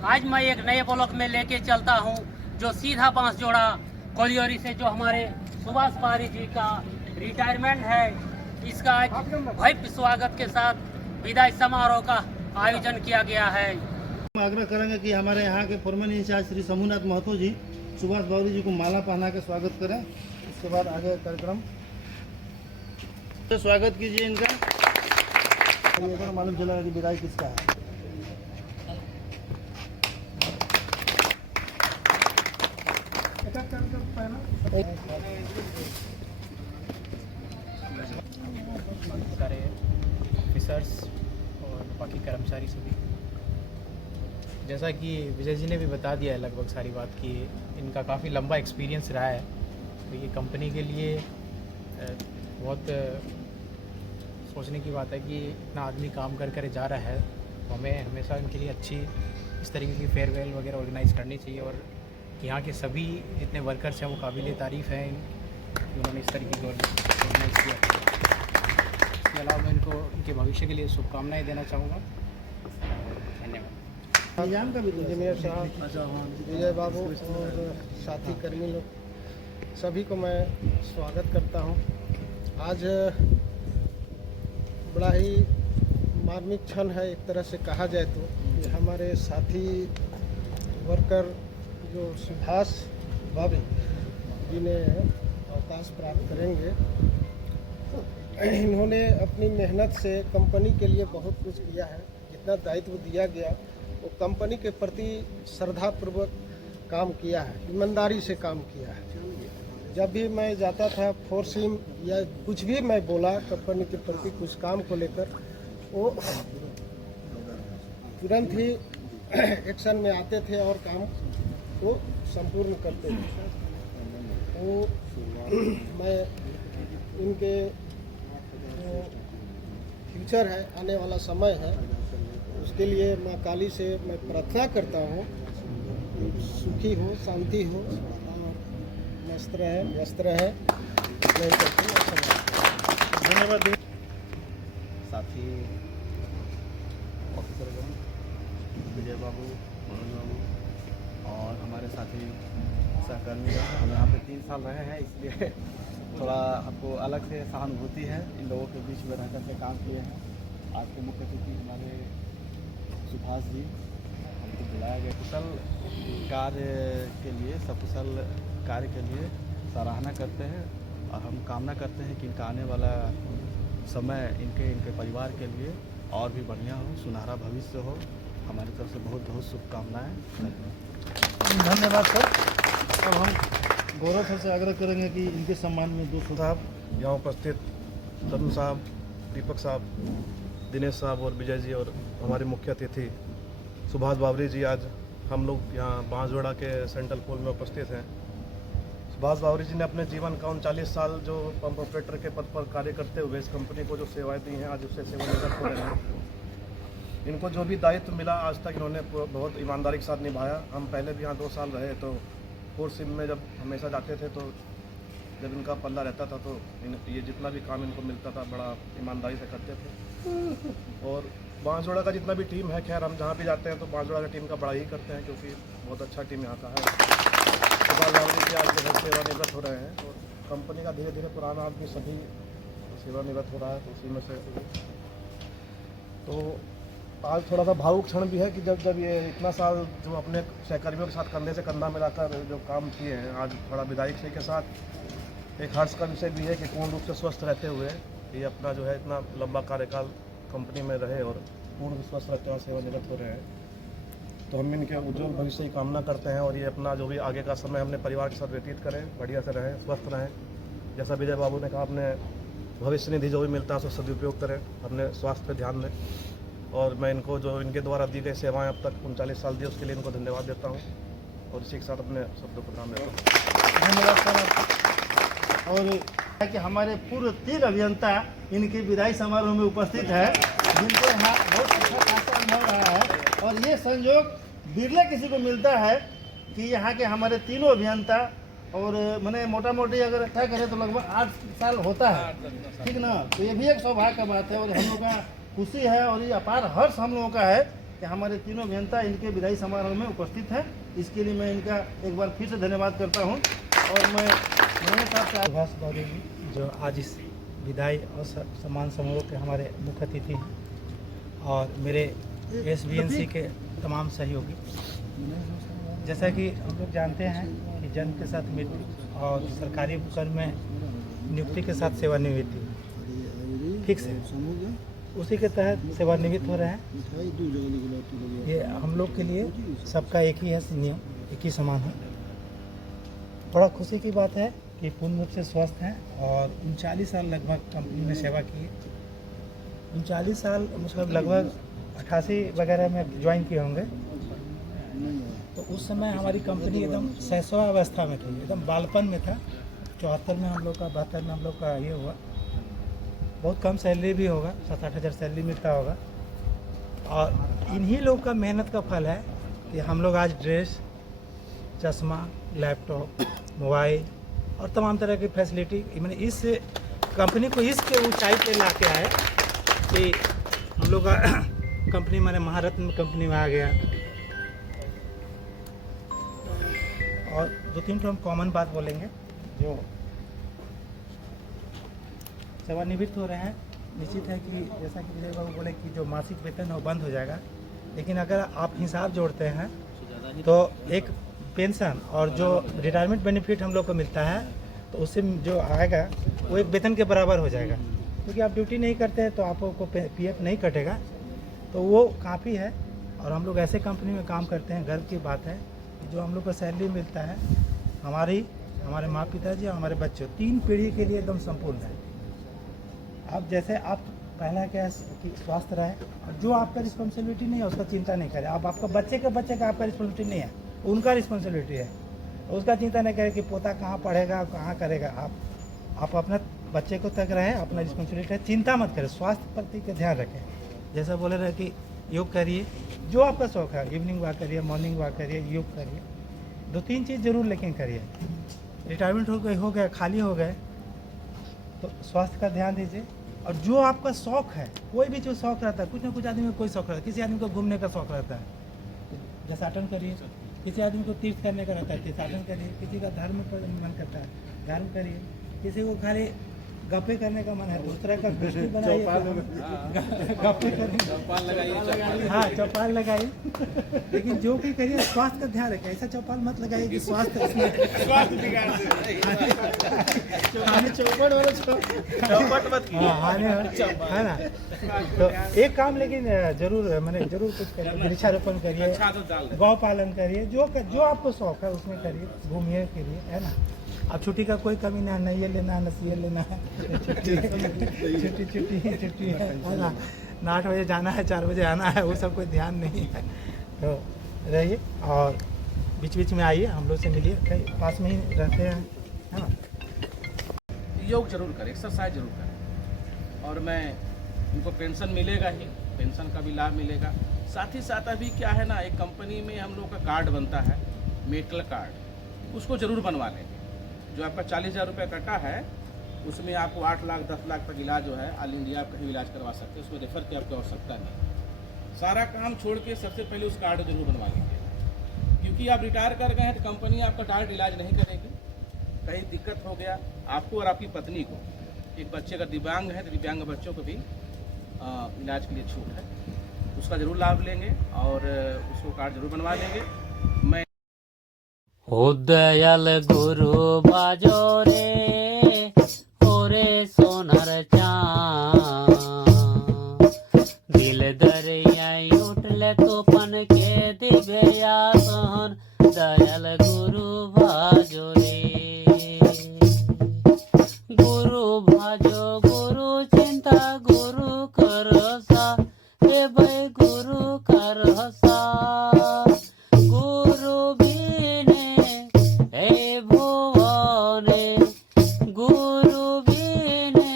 आज मैं एक नए ब्लॉक में लेके चलता हूँ जो सीधा बांसजोड़ा कोलियोरी से जो हमारे सुभाष पारी जी का रिटायरमेंट है, इसका आज भव्य स्वागत के साथ विदाई समारोह का आयोजन किया गया है। हम आग्रह करेंगे कि हमारे यहाँ के फोरमैन इंचार्ज श्री शंभुनाथ महतो जी सुभाष बावरी जी को माला पहना के स्वागत करें। उसके बाद आगे कार्यक्रम तो स्वागत कीजिए इनका। तो मालूम चलेगा कि विदाई किसका है। सारे ऑफिसर्स और बाकी कर्मचारी सभी, जैसा कि विजय जी ने भी बता दिया है लगभग सारी बात कि इनका काफ़ी लंबा एक्सपीरियंस रहा है, तो ये कंपनी के लिए बहुत सोचने की बात है कि इतना आदमी काम कर जा रहा है, तो हमें हमेशा इनके लिए अच्छी इस तरीके की फेयरवेल वगैरह ऑर्गेनाइज़ करनी चाहिए। और यहाँ के सभी जितने वर्कर्स हैं वो काबिल तारीफ़ हैं, उन्होंने इस तरीके की ऑर्गेनाइज़ किया। इसके अलावा मैं इनको इनके भविष्य के लिए शुभकामनाएं देना चाहूँगा। धन्यवाद। का भी इंजीनियर साहब, विजय बाबू और साथी कर्मी लोग सभी को मैं स्वागत करता हूं। आज बड़ा ही मार्मिक क्षण है, एक तरह से कहा जाए तो, कि हमारे साथी वर्कर जो सुभाष बाबू जी ने अवकाश प्राप्त करेंगे। इन्होंने अपनी मेहनत से कंपनी के लिए बहुत कुछ किया है। जितना दायित्व दिया गया वो कंपनी के प्रति श्रद्धापूर्वक काम किया है, ईमानदारी से काम किया है। जब भी मैं जाता था फोर्सिंग या कुछ भी मैं बोला कंपनी के प्रति कुछ काम को लेकर, वो तुरंत ही एक्शन में आते थे और काम को संपूर्ण करते थे। तो मैं इनके फ्यूचर है, आने वाला समय है, उसके लिए माँ काली से मैं प्रार्थना करता हूँ सुखी हो, शांति हो और मस्त रहे, व्यस्त रहे। धन्यवाद। साथी ऑफिसरगण, विजय बाबू, मनोज बाबू और हमारे साथी सहकर्मी, हम यहाँ पे 3 साल रहे हैं, इसलिए थोड़ा आपको अलग से सहानुभूति है। इन लोगों के बीच में रहकर के काम किए हैं। आज के मुख्य अतिथि हमारे सुभाष जी, हमको बुलाया गया कुशल कार्य के लिए, सकुशल कार्य के लिए सराहना करते हैं और हम कामना करते हैं कि इनका आने वाला समय इनके परिवार के लिए और भी बढ़िया हो, सुनहरा भविष्य हो। हमारी तरफ से बहुत बहुत शुभकामनाएं। धन्यवाद सर। अब हम गौरव सर से आग्रह करेंगे कि इनके सम्मान में 2 साहब यहाँ उपस्थित तरुण साहब, दीपक साहब, दिनेश साहब और विजय जी और हमारे मुख्य अतिथि सुभाष बावरी जी, आज हम लोग यहाँ बांसजोड़ा के सेंट्रल पूल में उपस्थित हैं। सुभाष बावरी जी ने अपने जीवन का 39 साल जो पंप ऑपरेटर के पद पर कार्य करते हुए इस कंपनी को जो सेवाएं दी हैं, आज उससे सेवानिवृत्त हो रहे हैं। इनको जो भी दायित्व मिला आज तक इन्होंने बहुत ईमानदारी के साथ निभाया। हम पहले भी यहाँ 2 साल रहे, तो फोर्स सिम में जब हमेशा जाते थे तो जब इनका पल्ला रहता था तो ये जितना भी काम इनको मिलता था बड़ा ईमानदारी से करते थे। और बांसजोड़ा का जितना भी टीम है, खैर हम जहाँ भी जाते हैं तो बांसजोड़ा की टीम का बड़ा ही करते हैं, क्योंकि बहुत अच्छा टीम यहाँ का है। सुभाष बावरी जी आज जो है सेवानिवृत्त हो रहे हैं और कंपनी का धीरे धीरे पुराना आदमी सभी सेवानिवृत्त हो रहा है, तो उसी में से तो आज थोड़ा सा भावुक क्षण भी है कि जब ये इतना साल जो अपने सहकर्मियों के साथ कंधे से कंधा मिलाकर जो काम किए हैं, आज थोड़ा विदाई के साथ एक हर्ष का विषय भी है कि पूर्ण रूप से स्वस्थ रहते हुए ये अपना जो है इतना लंबा कार्यकाल कंपनी में रहे और पूर्ण स्वस्थ रहते हुए सेवानिवृत्त हो रहे हैं। तो हम इनके उज्जवल भविष्य की कामना करते हैं और ये अपना जो भी आगे का समय अपने परिवार के साथ व्यतीत करें, बढ़िया से रहें, स्वस्थ रहें। जैसा विजय बाबू ने कहा, अपने भविष्य निधि जो भी मिलता है उसका सदुपयोग करें, अपने स्वास्थ्य पर ध्यान दें। और मैं इनको जो इनके द्वारा दी गई सेवाएं अब तक 39 साल दी, उसके लिए इनको धन्यवाद देता हूं और इसी के साथ अपने शब्दों को नाम देता हूं। धन्यवाद सर। और कि हमारे पूर्व 3 अभियंता इनकी विदाई समारोह में उपस्थित है, जिनको यहाँ बहुत अच्छा खासा अनुभव रहा है। और ये संयोग बिरले किसी को मिलता है कि यहाँ के हमारे तीनों अभियंता और मैंने मोटा मोटी अगर अच्छा करें तो लगभग 8 साल होता है, ठीक ना। तो ये भी एक सौभाग्य का बात है और हम लोग का खुशी है और ये अपार हर्ष हम लोगों का है कि हमारे तीनों अभियंता इनके विदाई समारोह में उपस्थित है। इसके लिए मैं इनका एक बार फिर से धन्यवाद करता हूँ। और मैं मनोज साहब से सुभाष बाबू जी जो आज इस विदाई और सम्मान समारोह के हमारे मुख्य अतिथि हैं और मेरे SBNC के तमाम सहयोगी, जैसा कि हम लोग जानते हैं कि जन्म के साथ मृत्यु और सरकारी उपक्रम में नियुक्ति के साथ सेवानिवृत्ति फिक्स है, उसी के तहत सेवानिवृत्त हो रहे हैं। ये हम लोग के लिए सबका एक ही है नियम, एक ही समान है। बड़ा खुशी की बात है कि पूर्ण रूप से स्वस्थ हैं और 39 साल लगभग कंपनी में सेवा की है। 39 साल मतलब लगभग 88 वगैरह में ज्वाइन किए होंगे, तो उस समय हमारी कंपनी एकदम शैशवावस्था में थी, एकदम बालपन में था। 74 में हम लोग का, 72 में हम लोग का ये हुआ। बहुत कम सैलरी भी होगा, 7-8 हज़ार सैलरी मिलता होगा। और इन्हीं लोग का मेहनत का फल है कि हम लोग आज ड्रेस, चश्मा, लैपटॉप, मोबाइल और तमाम तरह की फैसिलिटी, मैंने इस कंपनी को इसके ऊंचाई पे ला के आए कि हम लोग का कंपनी मैंने महारत्न कंपनी में आ गया। और 2-3 हम कॉमन बात बोलेंगे। जो सेवानिवृत्त हो रहे हैं, निश्चित है कि जैसा कि विजय बाबू बोले कि जो मासिक वेतन है वो बंद हो जाएगा, लेकिन अगर आप हिसाब जोड़ते हैं तो एक पेंशन और जो रिटायरमेंट बेनिफिट हम लोग को मिलता है तो उससे जो आएगा वो एक वेतन के बराबर हो जाएगा। क्योंकि आप ड्यूटी नहीं करते हैं तो आपको PF नहीं कटेगा, तो वो काफ़ी है। और हम लोग ऐसे कंपनी में काम करते हैं, गर्व की बात है। जो हम लोग को सैलरी मिलता है हमारे माँ पिताजी और हमारे बच्चों 3 पीढ़ी के लिए एकदम संपूर्ण है। अब जैसे आप पहला क्या है कि स्वास्थ्य रहे, और जो आपका रिस्पॉन्सिबिलिटी नहीं है उसका चिंता नहीं करें। आप आपका बच्चे का आपका रिस्पॉन्सिबिलिटी नहीं है, उनका रिस्पॉन्सिबिलिटी है, उसका चिंता नहीं करें कि पोता कहाँ पढ़ेगा, कहाँ करेगा। आप अपना बच्चे को तक रहें, अपना रिस्पॉन्सिबिलिटी है, चिंता मत करें। स्वास्थ्य प्रति का ध्यान रखें। जैसा बोले रहे कि योग करिए, जो आपका शौक है, इवनिंग वॉक करिए, मॉर्निंग वॉक करिए, योग करिए। 2-3 चीज़ जरूर लेकिन करिए। रिटायरमेंट हो गए खाली हो गए तो स्वास्थ्य का ध्यान दीजिए। और जो आपका शौक है, कोई भी जो शौक रहता है, कुछ ना कुछ आदमी को कोई शौक रहता है। किसी आदमी को घूमने का शौक रहता है, जैसाटन करिए। किसी आदमी को तीर्थ करने का रहता है, तीर्थाटन करिए। किसी का धर्म पर मन करता है, धर्म करिए। किसी को खाली गप्पे करने का मन है, दूसरा का गोष्ठी बनाइए, गप्पे करिए, हाँ चौपाल लगाइए। लेकिन जो भी करिए स्वास्थ्य का ध्यान रखें। ऐसा चौपाल मत लगाइए कि स्वास्थ्य चौपट मत है ना। तो एक काम लेकिन जरूर कुछ करिए, वृक्षारोपण करिए, गौ पालन करिए, जो आपको शौक है उसमें करिए, घूमिए फिरिए, है ना। अब छुट्टी का कोई कमी ना है, न ये लेना है, न ये लेना है। छुट्टी है ना। 8 बजे जाना है, 4 बजे आना है, वो सब कोई ध्यान नहीं है। तो रहिए और बीच बीच में आइए, हम लोग से मिलिए, कहीं पास में ही रहते हैं, है ना। योग जरूर करें, एक्सरसाइज जरूर करें। और मैं उनको पेंशन मिलेगा ही, पेंशन का भी लाभ मिलेगा। साथ ही साथ अभी क्या है ना, एक कंपनी में हम लोग का कार्ड बनता है, मेटल कार्ड, उसको जरूर बनवा लें। जो आपका 40,000 रुपये कटा है, उसमें आपको 8 लाख 10 लाख तक इलाज जो है ऑल इंडिया आप कहीं इलाज करवा सकते हैं। उसमें रेफर की आपकी आवश्यकता नहीं। सारा काम छोड़ के सबसे पहले उस कार्ड जरूर बनवा लीजिए, क्योंकि आप रिटायर कर गए हैं तो कंपनी आपका डायरेक्ट इलाज नहीं करेगी। कहीं दिक्कत हो गया आपको और आपकी पत्नी को, एक बच्चे का दिव्यांग है तो दिव्यांग बच्चों को भी इलाज के लिए छूट है, उसका जरूर लाभ लेंगे और उसको कार्ड जरूर बनवा लेंगे। मैं ओ दयाल गुरु बाजो रे, ओरे सोनार चाँद, दिल दरिया उठले तूफान के दिव्या सोहन, दयाल गुरु बाजो रे। गुरु भाजो गुरु चिंता गुरु करसा, हे भाई गुरु करसा। गुरु बिने हे भुवने, गुरु बिने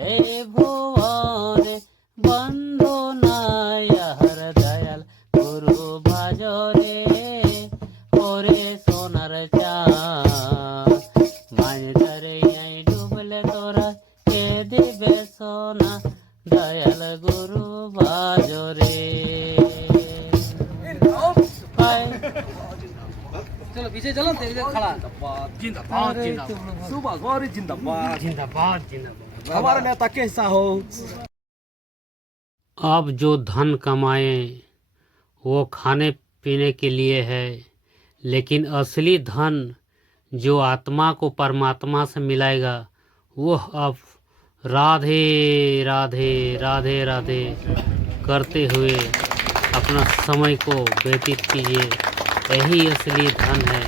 हे भुवने, बंधु नायर दयाल गुरु भाजो रे, ओरे सोनार चाँद, माय दरिया डूबले तोरा के दिबे सोना, दयाल गुरु भाजो रे। है। चलो पीछे चलो खड़ा जिंदाबाद जिंदाबाद सुभाष भावरे जिंदाबाद जिंदाबाद जिंदाबाद। हमारा नेता कैसा हो। अब जो धन कमाए वो खाने पीने के लिए है, लेकिन असली धन जो आत्मा को परमात्मा से मिलाएगा वो अब राधे राधे राधे राधे करते हुए अपना समय को व्यतीत कीजिए। यही असली धन है।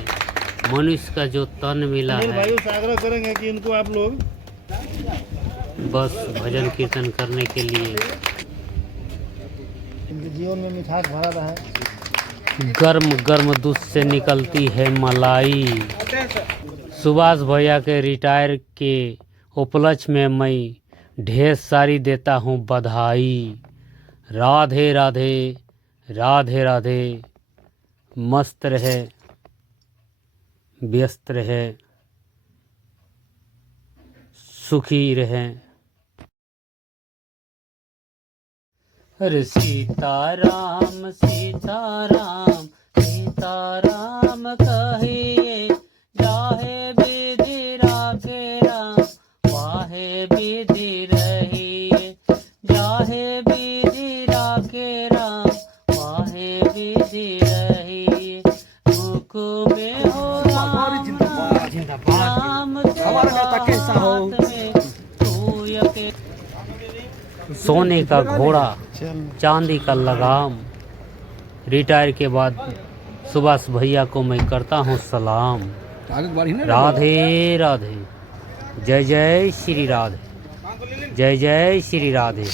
मनुष्य का जो तन मिला अनिल है भाई से आग्रह करेंगे कि इनको आप लोग बस भजन कीर्तन करने के लिए। इनके जीवन में मिठास भरा रहे। गर्म गर्म दूध से निकलती है मलाई। सुभाष भैया के रिटायर के उपलक्ष्य में मैं ढेर सारी देता हूँ बधाई। राधे राधे राधे राधे। मस्त रहे, व्यस्त रहे, सुखी रहे। अरे सीताराम सीताराम सीताराम कहिए, जाहे विधि राखे राम वाहे विधि रहिए। जाहे विधि राखे राम वाहे विधि रहिए। दुख में हो राम जिंदाबाद। हमारा नेता कैसा हो। सोने का घोड़ा चांदी का लगाम। रिटायर के बाद सुभाष भैया को मैं करता हूँ सलाम। राधे राधे। जय जय श्री राधे। जय जय श्री राधे।